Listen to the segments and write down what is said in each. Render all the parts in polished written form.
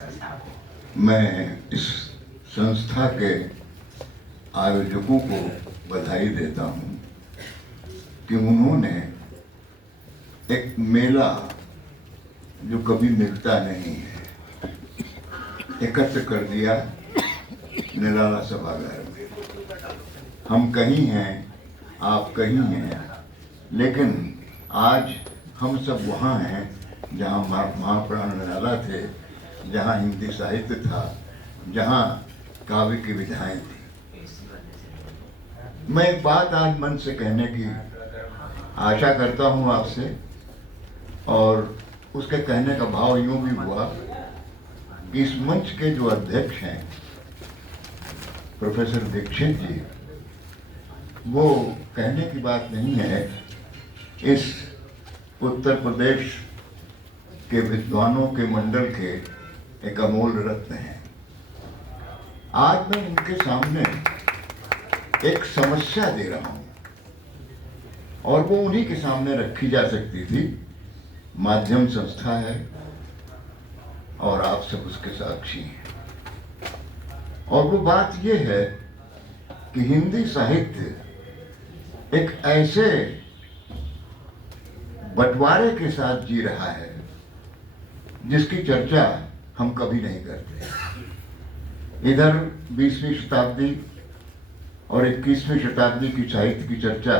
मैं इस संस्था के आयोजकों को बधाई देता हूं कि उन्होंने एक मेला जो कभी मिलता नहीं है एकत्र कर दिया निराला सभागार में। हम कहीं हैं, आप कहीं हैं, लेकिन आज हम सब वहाँ हैं जहाँ महाप्राण निराला थे, जहाँ हिंदी साहित्य था, जहाँ काव्य की विधाएं थी। मैं एक बात आज मन से कहने की आशा करता हूँ आपसे, और उसके कहने का भाव यूँ भी हुआ कि इस मंच के जो अध्यक्ष हैं प्रोफेसर दीक्षित जी, वो कहने की बात नहीं है, इस उत्तर प्रदेश के विद्वानों के मंडल के एक अमूल रत्न हैं। आज मैं उनके सामने एक समस्या दे रहा हूं और वो उन्हीं के सामने रखी जा सकती थी। माध्यम संस्था है और आप सब उसके साक्षी हैं। और वो बात ये है कि हिंदी साहित्य एक ऐसे बंटवारे के साथ जी रहा है जिसकी चर्चा हम कभी नहीं करते। इधर 20वीं शताब्दी और 21वीं शताब्दी की साहित्य की चर्चा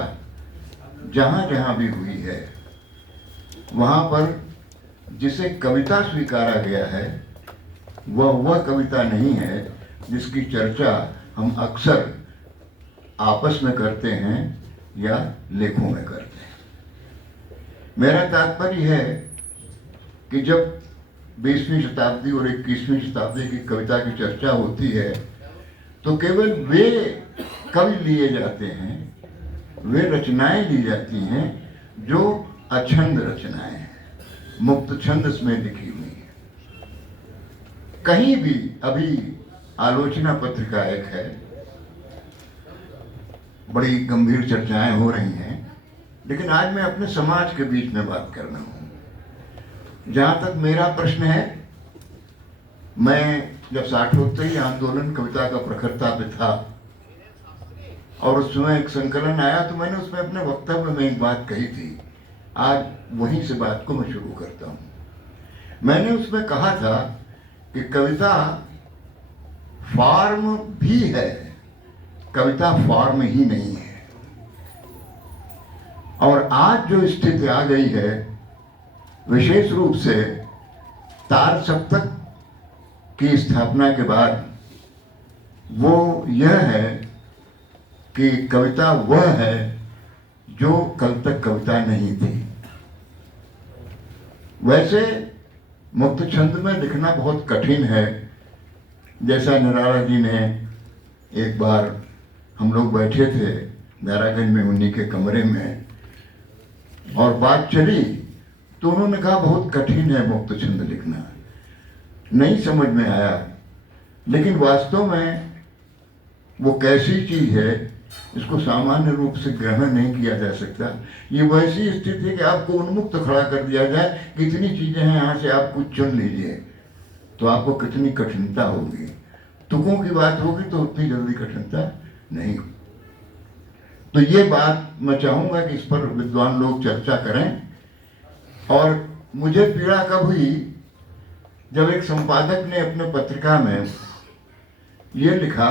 जहाँ जहाँ भी हुई है, वहाँ पर जिसे कविता स्वीकारा गया है वह कविता नहीं है जिसकी चर्चा हम अक्सर आपस में करते हैं या लेखों में करते हैं। मेरा तात्पर्य है कि जब 20वीं शताब्दी और 21वीं शताब्दी की कविता की चर्चा होती है तो केवल वे कवि लिए जाते हैं, वे रचनाएं ली जाती हैं जो अछंद रचनाएं हैं, मुक्त छंद में लिखी हुई है। कहीं भी अभी आलोचना पत्रिका एक है, बड़ी गंभीर चर्चाएं हो रही हैं, लेकिन आज मैं अपने समाज के बीच में बात कर रहा हूं। जहां तक मेरा प्रश्न है, मैं जब साठोत्तरी आंदोलन कविता का प्रखरता पे था और उसमें एक संकलन आया तो मैंने उसमें अपने वक्तव्य में एक बात कही थी। आज वहीं से बात को मैं शुरू करता हूं। मैंने उसमें कहा था कि कविता फॉर्म भी है, कविता फॉर्म ही नहीं है। और आज जो स्थिति आ गई है, विशेष रूप से तार सप्तक की स्थापना के बाद, वो यह है कि कविता वह है जो कल तक कविता नहीं थी। वैसे मुक्त छंद में लिखना बहुत कठिन है। जैसा निराला जी ने, एक बार हम लोग बैठे थे नारायणगंज में उन्हीं के कमरे में और बात चली तो उन्होंने कहा बहुत कठिन है मुक्त छंद लिखना, नहीं समझ में आया। लेकिन वास्तव में वो कैसी चीज है इसको सामान्य रूप से ग्रहण नहीं किया जा सकता। ये वैसी स्थिति है कि आपको उन्मुक्त खड़ा कर दिया जाए, कितनी चीजें हैं यहाँ से आप कुछ चुन लीजिए, तो आपको कितनी कठिनता होगी। तुकों की बात होगी तो उतनी जल्दी कठिनता नहीं हो। तो ये बात मैं चाहूंगा कि इस पर विद्वान लोग चर्चा करें। और मुझे पीड़ा कब हुई जब एक संपादक ने अपने पत्रिका में ये लिखा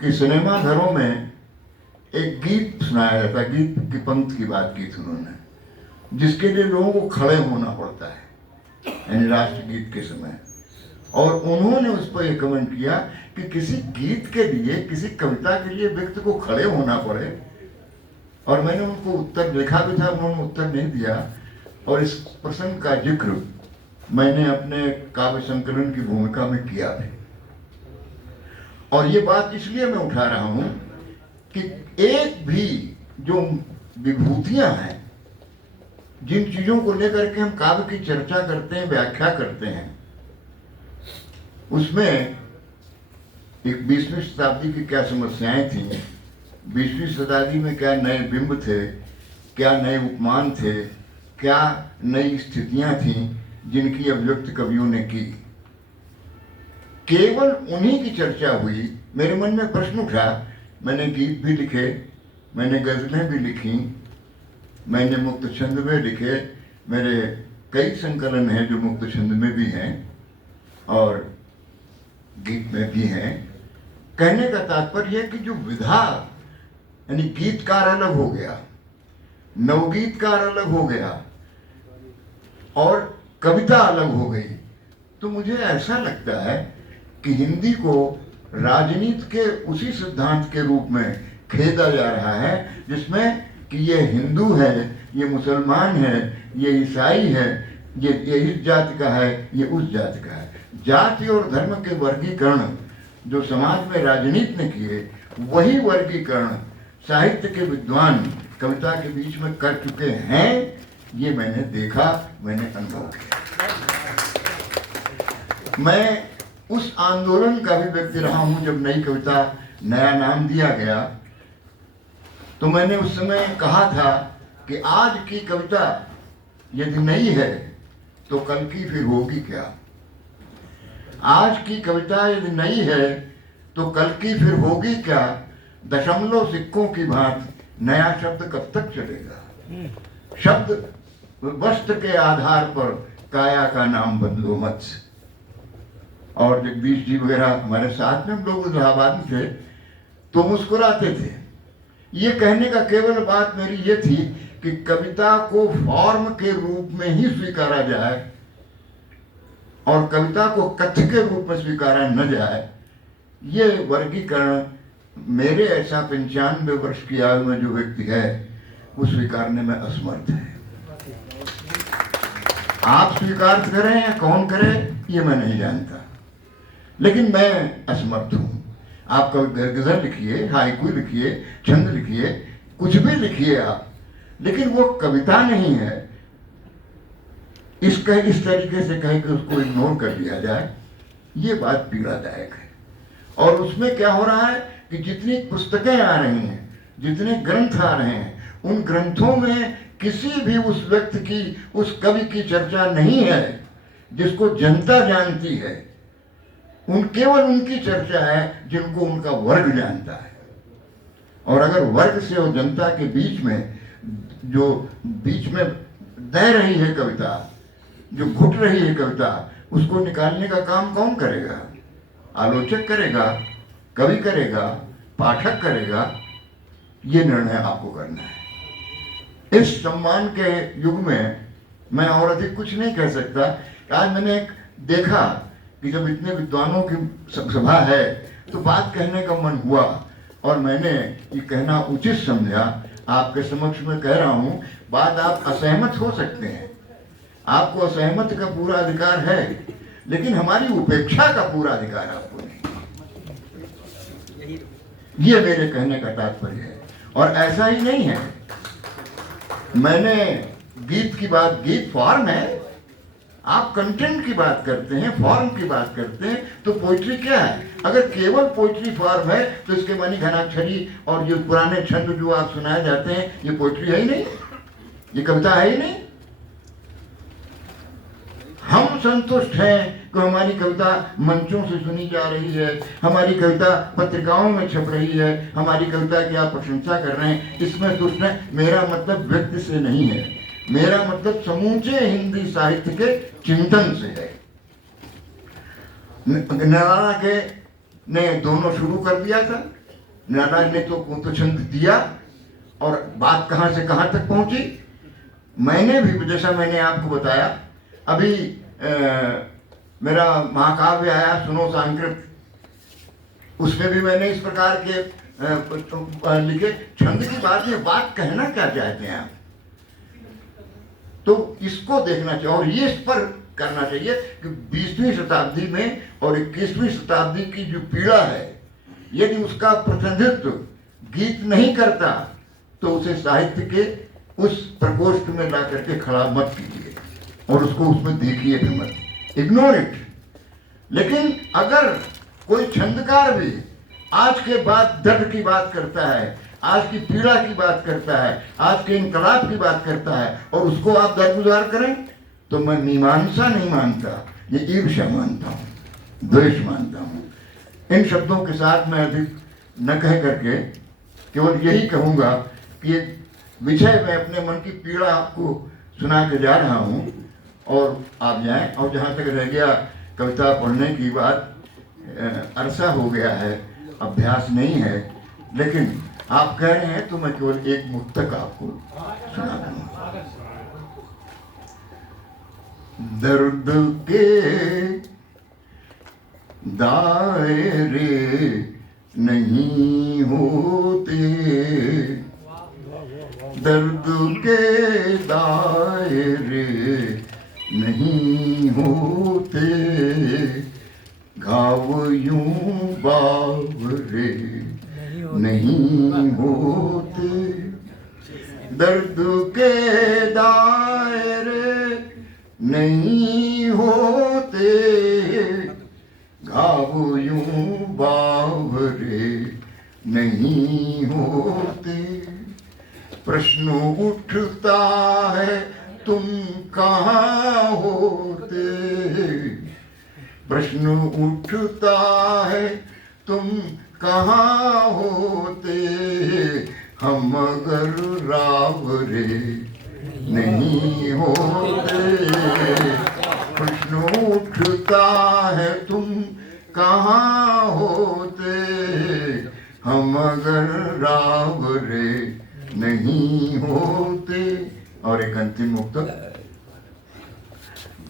कि सिनेमा घरों में एक गीत सुनाया जाता है, गीत की पंक्ति की बात की थी उन्होंने, जिसके लिए लोगों को खड़े होना पड़ता है, यानी राष्ट्रगीत के समय। और उन्होंने उस पर यह कमेंट किया कि किसी गीत के लिए, किसी कविता के लिए व्यक्ति को खड़े होना पड़े। और मैंने उनको उत्तर लिखा भी था, उन्होंने उत्तर नहीं दिया। और इस प्रसंग का जिक्र मैंने अपने काव्य संकलन की भूमिका में किया है। और ये बात इसलिए मैं उठा रहा हूं कि एक भी जो विभूतियां हैं, जिन चीजों को लेकर के हम काव्य की चर्चा करते हैं, व्याख्या करते हैं, उसमें एक 20वीं शताब्दी की क्या समस्याएं थी, 20वीं शताब्दी में क्या नए बिंब थे, क्या नए उपमान थे, क्या नई स्थितियां थीं जिनकी अभिव्यक्ति कवियों ने की। केवल उन्हीं की चर्चा हुई। मेरे मन में प्रश्न उठा, मैंने गीत भी लिखे, मैंने गज़लें भी लिखी, मैंने मुक्त छंद में लिखे, मेरे कई संकलन हैं जो मुक्त छंद में भी हैं और गीत में भी हैं। कहने का तात्पर्य है कि जो विधा, यानी गीतकार अलग हो गया, नवगीतकार अलग हो गया और कविता अलग हो गई, तो मुझे ऐसा लगता है कि हिंदी को राजनीति के उसी सिद्धांत के रूप में खेदा जा रहा है जिसमें कि ये हिंदू है, ये मुसलमान है, ये ईसाई है, ये इस जाति का है, ये उस जाति का है। जाति और धर्म के वर्गीकरण जो समाज में राजनीति ने किए, वही वर्गीकरण साहित्य के विद्वान कविता के बीच में कर चुके हैं। ये मैंने देखा, मैंने अनुभव किया। मैं उस आंदोलन का भी व्यक्ति रहा हूं जब नई कविता नया नाम दिया गया, तो मैंने उस समय कहा था कि आज की कविता यदि नई है तो कल की फिर होगी क्या। आज की कविता यदि नई है तो कल की फिर होगी क्या। दशमलव सिक्कों की भांति नया शब्द कब तक चलेगा। शब्द वस्त्र के आधार पर काया का नाम बदलो मत। और जगदीश जी वगैरह हमारे साथ में, हम लोग इलाहाबाद में थे तो मुस्कुराते थे। ये कहने का केवल बात मेरी ये थी कि कविता को फॉर्म के रूप में ही स्वीकारा जाए और कविता को कथ्य के रूप में स्वीकारा न जाए। ये वर्गीकरण मेरे ऐसा 95 वर्ष की आयु में जो व्यक्ति है वो स्वीकारने में असमर्थ है। आप स्वीकार करें या कौन करे ये मैं नहीं जानता, लेकिन मैं असमर्थ हूं। आप गजल लिखिए, हाइकू लिखिए, छंद लिखिए, कुछ भी लिखिए आप, लेकिन वो कविता नहीं है। इस तरीके से कह के उसको इग्नोर कर दिया जाए, ये बात पीड़ादायक है। और उसमें क्या हो रहा है कि जितनी पुस्तकें आ रही हैं, जितने ग्रंथ आ रहे हैं, उन ग्रंथों में किसी भी उस व्यक्ति की, उस कवि की चर्चा नहीं है जिसको जनता जानती है। केवल उनकी चर्चा है जिनको उनका वर्ग जानता है। और अगर वर्ग से और जनता के बीच में जो बीच में दह रही है कविता, जो घुट रही है कविता, उसको निकालने का काम कौन करेगा। आलोचक करेगा, कवि करेगा, पाठक करेगा। ये निर्णय आपको करना है। इस सम्मान के युग में मैं और अधिक कुछ नहीं कह सकता। आज मैंने देखा कि जब इतने विद्वानों की सभा है तो बात कहने का मन हुआ और मैंने ये कहना उचित समझा। आपके समक्ष में कह रहा हूं, बात आप असहमत हो सकते हैं, आपको असहमत का पूरा अधिकार है, लेकिन हमारी उपेक्षा का पूरा अधिकार आपको नहीं। ये मेरे कहने का तात्पर्य है। और ऐसा ही नहीं है, मैंने गीत की बात, गीत फॉर्म है, आप कंटेंट की बात करते हैं, फॉर्म की बात करते हैं, तो पोइट्री क्या है। अगर केवल पोइट्री फॉर्म है तो इसके मानी घनाक्षरी और ये पुराने छंद जो आप सुनाए जाते हैं, ये पोइट्री है ही नहीं, ये कविता है ही नहीं। हम संतुष्ट हैं कि हमारी कविता मंचों से सुनी जा रही है, हमारी कविता पत्रिकाओं में छप रही है, हमारी कविता की आप प्रशंसा कर रहे हैं, इसमें तुष्ट हैं। मेरा मतलब व्यक्ति से नहीं है, मेरा मतलब समूचे हिंदी साहित्य के चिंतन से है। निराला के ने दोनों शुरू कर दिया था। निराला ने तो छंद दिया और बात कहां से कहां तक पहुंची। मैंने भी, जैसा मैंने आपको बताया, अभी मेरा महाकाव्य आया सुनो सांकृत, उसमें भी मैंने इस प्रकार के लिखे। छंद की बात है, बात कहना क्या चाहते हैं आप, तो इसको देखना चाहिए और ये इस पर करना चाहिए कि 20वीं शताब्दी में और 21वीं शताब्दी की जो पीड़ा है, यदि उसका प्रतिनिधित्व गीत नहीं करता तो उसे साहित्य के उस प्रकोष्ठ में ला करके खड़ा मत कीजिए और उसको उसमें देखिए भी मत, इग्नोर इट। लेकिन अगर कोई छंदकार भी आज के बाद दर्द की बात करता है, आज की पीड़ा की बात करता है, आज के इनकलाब की बात करता है और उसको आप दरगुजार करें, तो मैं मीमांसा नहीं मानता, ये ईर्ष्या मानता हूं। द्वेष मानता हूँ। इन शब्दों के साथ मैं अधिक न कह करके केवल यही कहूँगा कि एक विषय में अपने मन की पीड़ा आपको सुना के जा रहा हूँ और आप जाएं। और जहाँ तक रह गया कविता पढ़ने की बात, अरसा हो गया है, अभ्यास नहीं है, लेकिन आप कह रहे हैं तो मैं केवल एक मुक्तक आपको सुना दूँगा। दर्द के दायरे नहीं होते, दर्द के दायरे नहीं होते, घाव यूं बावरे नहीं होते, दर्द के दायरे नहीं होते, घाव यूं बावरे नहीं होते। प्रश्न उठता है तुम कहाँ होते, प्रश्न उठता है तुम कहाँ होते, हम अगर रावरे नहीं होते। प्रश्न उठता है तुम कहाँ होते, हम अगर रावरे नहीं होते। और एक अंतिम मुक्तक।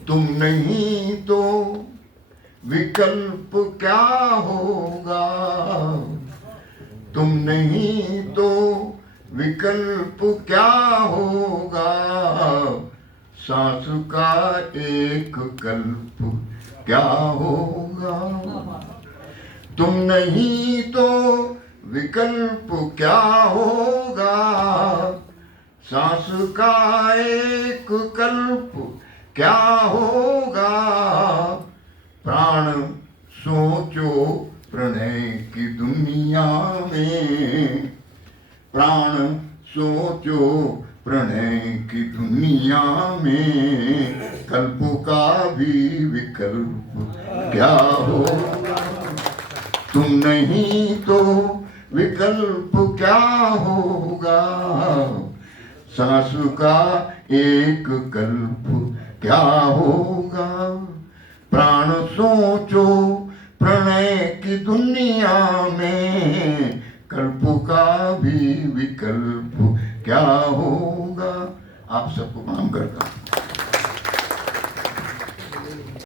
तुम नहीं तो विकल्प क्या होगा, तुम नहीं तो विकल्प क्या होगा, सांस का एक कल्प क्या होगा। तुम नहीं तो विकल्प क्या होगा, सांस का एक कल्प क्या होगा। प्राण सोचो प्रणय की दुनिया में, प्राण सोचो प्रणय की दुनिया में, कल्प का भी विकल्प क्या होगा। तुम नहीं तो विकल्प क्या होगा, सांस का एक कल्प क्या होगा। प्राण सोचो प्रणय की दुनिया में, कल्प का भी विकल्प क्या होगा। आप सबको प्रणाम करता हूँ।